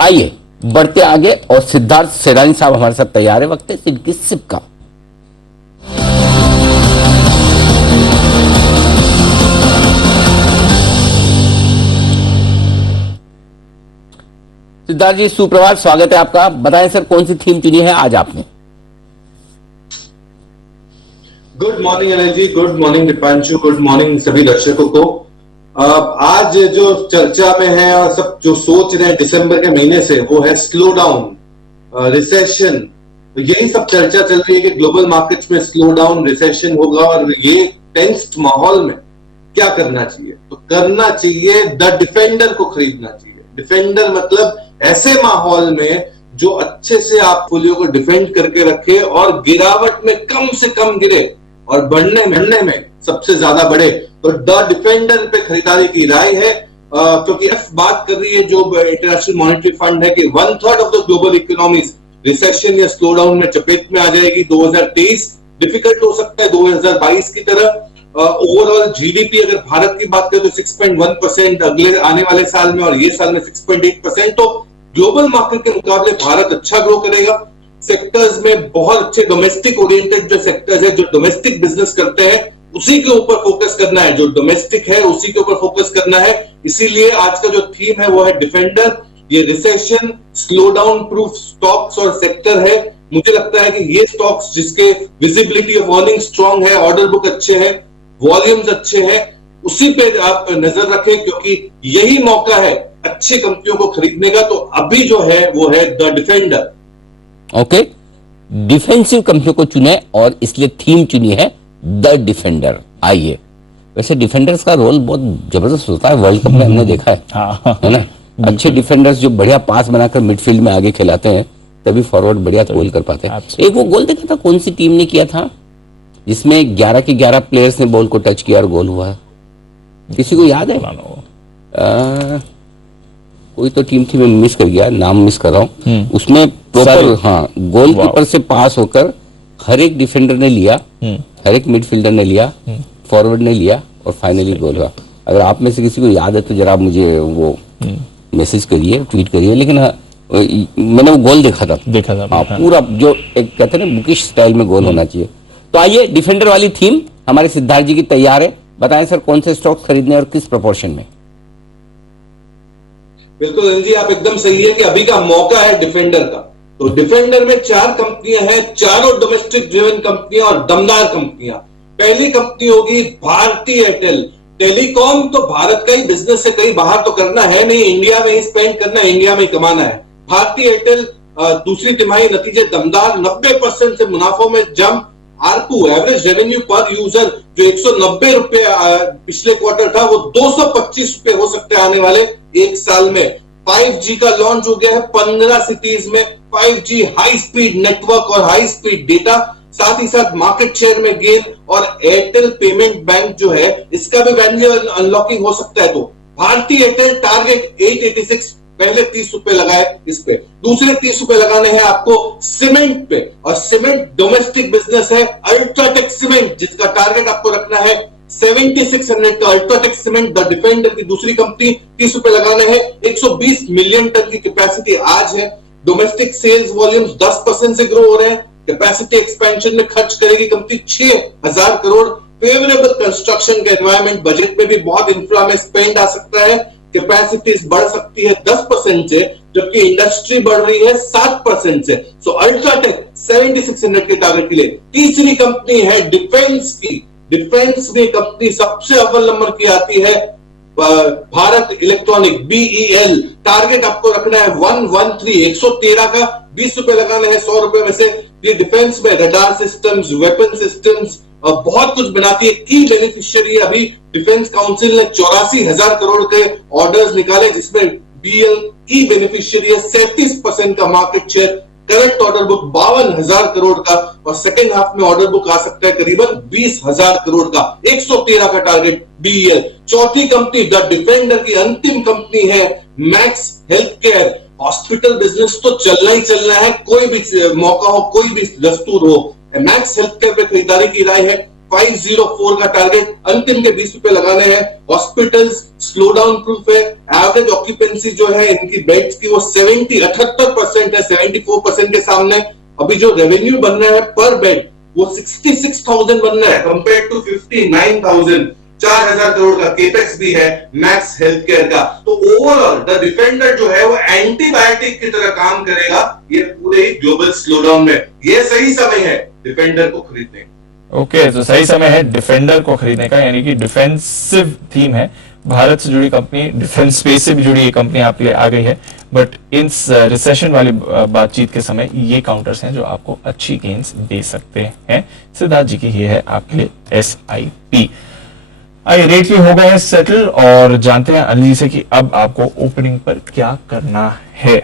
आइए बढ़ते आगे और सिद्धार्थ सेरानी साहब हमारे साथ तैयार है। वक्त है सिड की सिप का। सिद्धार्थ जी सुप्रभात, स्वागत है आपका। बताएं सर, कौन सी थीम चुनी है आज आपने? Good morning Anil ji, good morning Dipanshu, good morning सभी दर्शकों को। आज जो चर्चा में है और सब जो सोच रहे हैं दिसंबर के महीने से, वो है स्लो डाउन, रिसेशन। यही सब चर्चा चल रही है कि ग्लोबल मार्केट्स में स्लो डाउन, रिसेशन होगा और ये टेंस्ड माहौल में क्या करना चाहिए? तो करना चाहिए द डिफेंडर को खरीदना चाहिए। डिफेंडर मतलब ऐसे माहौल में जो अच्छे से आप पोर्टफोलियो को डिफेंड करके रखे और गिरावट में कम से कम गिरे और बढ़ने में सबसे ज्यादा बढ़े। तो द डिफेंडर पे खरीदारी की राय है, क्योंकि बात कर रही है जो इंटरनेशनल मॉनेटरी फंड है कि 1/3 of the global economies recession या स्लो डाउन में चपेट में आ जाएगी। 2023 डिफिकल्ट हो सकता है 2022 की तरह। ओवरऑल जीडीपी अगर भारत की बात करें तो 6.1% अगले आने वाले साल में, और ये साल में 6.8%। तो ग्लोबल मार्केट के मुकाबले भारत अच्छा ग्रो करेगा। सेक्टर्स में बहुत अच्छे डोमेस्टिक ओरिएंटेड जो सेक्टर्स है, जो डोमेस्टिक बिजनेस करते हैं, उसी के ऊपर फोकस करना है। जो डोमेस्टिक है उसी के ऊपर फोकस करना है। इसीलिए आज का जो थीम है वो है डिफेंडर। ये recession, slow down proof stocks और सेक्टर है। मुझे लगता है कि ये स्टॉक्स जिसके विजिबिलिटी ऑफ अर्निंग स्ट्रांग है, ऑर्डर बुक अच्छे हैं, वॉल्यूम्स अच्छे हैं, उसी पे आप नजर रखें, क्योंकि यही मौका है अच्छी कंपनियों को खरीदने का। तो अभी जो है वो है द डिफेंडर। ओके, डिफेंसिव कंपनियों को चुने और इसलिए थीम चुनी है द डिफेंडर। आइए, वैसे डिफेंडर्स का रोल बहुत जबरदस्त होता है, वर्ल्ड कप में हमने देखा है ना। अच्छे डिफेंडर्स जो बढ़िया पास बनाकर मिडफील्ड में आगे खिलाते हैं, तभी फॉरवर्ड बढ़िया गोल कर पाते हैं। एक वो गोल देखा था, कौन सी टीम ने किया था जिसमें 11 के 11 प्लेयर्स ने बॉल को टच किया और गोल हुआ है? किसी को याद है? कोई तो टीम थी, मैं मिस कर गया, नाम मिस कर रहा हूँ। उसमें प्रॉपर गोलकीपर से पास होकर हर एक डिफेंडर ने लिया, हर एक मिडफील्डर ने लिया, फॉरवर्ड ने लिया और फाइनली गोल हुआ। अगर आप में से किसी को याद है तो जरा मुझे वो मैसेज करिए, ट्वीट करिए। लेकिन मैंने वो गोल देखा था। पूरा जो एक कहते हैं ना बुकिश स्टाइल में गोल होना चाहिए। तो आइए, डिफेंडर वाली थीम हमारे सिद्धार्थ जी की तैयार है। बताएं सर, कौन से स्टॉक्स खरीदने और किस प्रोपोर्शन में? बिल्कुल जी, आप एकदम सही है कि अभी का मौका है डिफेंडर का। तो डिफेंडर में 4 कंपनियां हैं, चारों डोमेस्टिक ड्रिवन कंपनियां और दमदार कंपनियां। पहली कंपनी होगी भारती एयरटेल। टेलीकॉम तो भारत का ही बिजनेस है, कहीं बाहर तो करना है नहीं, इंडिया में ही स्पेंड करना है, इंडिया में ही कमाना है। भारती एयरटेल दूसरी तिमाही नतीजे दमदार, 90% से मुनाफों में जंप। आरपू, एवरेज रेवेन्यू पर यूजर, जो 190 रुपए पिछले क्वार्टर था, वो 225 रुपए हो सकते हैं आने वाले एक साल में। 5G का लॉन्च हो गया है 15 सिटीज में। 5G हाई स्पीड नेटवर्क और हाई स्पीड डेटा, साथ ही साथ मार्केट शेयर में गेन। और एयरटेल पेमेंट बैंक जो है, इसका भी वैल्यू अनलॉकिंग हो सकता है। तो भारतीय एयरटेल टारगेट 886, पहले 30 रुपए लगाए इस पे, दूसरे 30 रुपए लगाने हैं आपको सीमेंट पे। और सीमेंट डोमेस्टिक बिजनेस है, अल्ट्राटेक सीमेंट, जिसका टारगेट आपको रखना है 7600 का। अल्ट्राटेक सीमेंट द डिफेंडर की दूसरी कंपनी, 30 रुपए लगाने हैं। 120 मिलियन टन की कैपेसिटी आज है। डोमेस्टिक सेल्स वॉल्यूम्स 10% से ग्रो हो रहे हैं। कैपेसिटी एक्सपेंशन में खर्च करेगी कंपनी 6000 करोड़। फेवरेबल कंस्ट्रक्शन का एनवायरमेंट, बजट में भी बहुत इंफ्रा में स्पेंड आ सकता है। कैपेसिटीज बढ़ सकती है 10% से, जबकि इंडस्ट्री बढ़ रही है 7% से। सो अल्ट्राटेक 7600 के टारगेट के लिए। तीसरी कंपनी है डिफेंस की। डिफेंस में कंपनी सबसे अव्वल नंबर की आती है भारत इलेक्ट्रॉनिक, BEL। टारगेट आपको रखना है 113, 113 का, 20 रुपए लगाने हैं 100 रुपए में से। ये डिफेंस में रडार सिस्टम्स, वेपन सिस्टम्स, बहुत कुछ बनाती है। की बेनिफिशियरी अभी डिफेंस काउंसिल ने 84,000 करोड़ के ऑर्डर्स निकाले, जिसमें BEL की बेनिफिशियरी है। 37% का market share. Current order book 52,000 crore का, और सेकेंड हाफ में ऑर्डर बुक आ सकता है करीबन 20,000 करोड़ का। 113 का टारगेट BEL। चौथी कंपनी द डिफेंडर की अंतिम कंपनी है max health care. Hospital business तो चलना ही चलना है, कोई भी मौका हो, कोई भी दस्तूर हो, मैक्स हेल्थ केयर पे खरीदारी की राय है। 504 का टारगेट अंतिम के 20 रुपए लगाने हैं। हॉस्पिटल्स स्लो डाउन प्रूफ है। एवरेज ऑक्यूपेंसी जो है इनकी बेड्स की वो 78% है, 74% के सामने। अभी जो रेवेन्यू बनना है पर बेड वो 66,000 बनना है कंपेयर टू 59,000। 4,000 करोड़ का केपेक्स भी है मैक्स हेल्थ केयर का। तो ओवरऑल द डिफेंडर जो है वो एंटीबायोटिक की तरह काम करेगा ये पूरे ग्लोबल स्लोडाउन में। ये सही समय है डिफेंडर को खरीदने। ओके, तो सही समय है डिफेंडर को खरीदने का, यानी कि डिफेंसिव थीम है। भारत से जुड़ी कंपनी, डिफेंस स्पेस से भी जुड़ी ये कंपनी आपके लिए आ गई है। बट इन रिसेशन वाली बातचीत के समय ये काउंटर्स हैं जो आपको अच्छी गेन्स दे सकते हैं। सिद्धार्थ जी की ये है आपके लिए SIP। आइए, रेट भी हो गए सेटल और जानते हैं अनिल जी से कि अब आपको ओपनिंग पर क्या करना है।